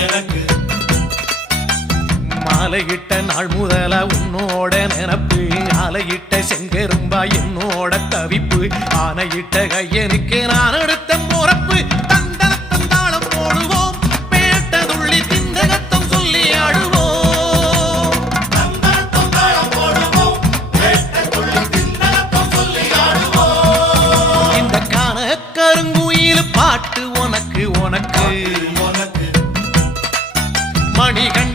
எனக்கு மாலையிட்ட நாள் முதலா உன்னோட நினப்பு ஆலையிட்ட செங்கரும்பா என்னோட தவிப்பு ஆனையிட்ட கையனுக்கு நான் எடுத்த முறப்பு தந்தளத்தம் தாளம் போடுவோம் பேட்டதுள்ளி திந்தகத்தம் சொல்லி ஆடுவோம் தந்தளத்தம் தாளம் போடுவோம் பேட்டதுள்ளி திந்தகத்தம் சொல்லி ஆடுவோம் இந்த காண கருங்குயில் பாட்டு உனக்கு உனக்கு உனக்கு மணிகண்ட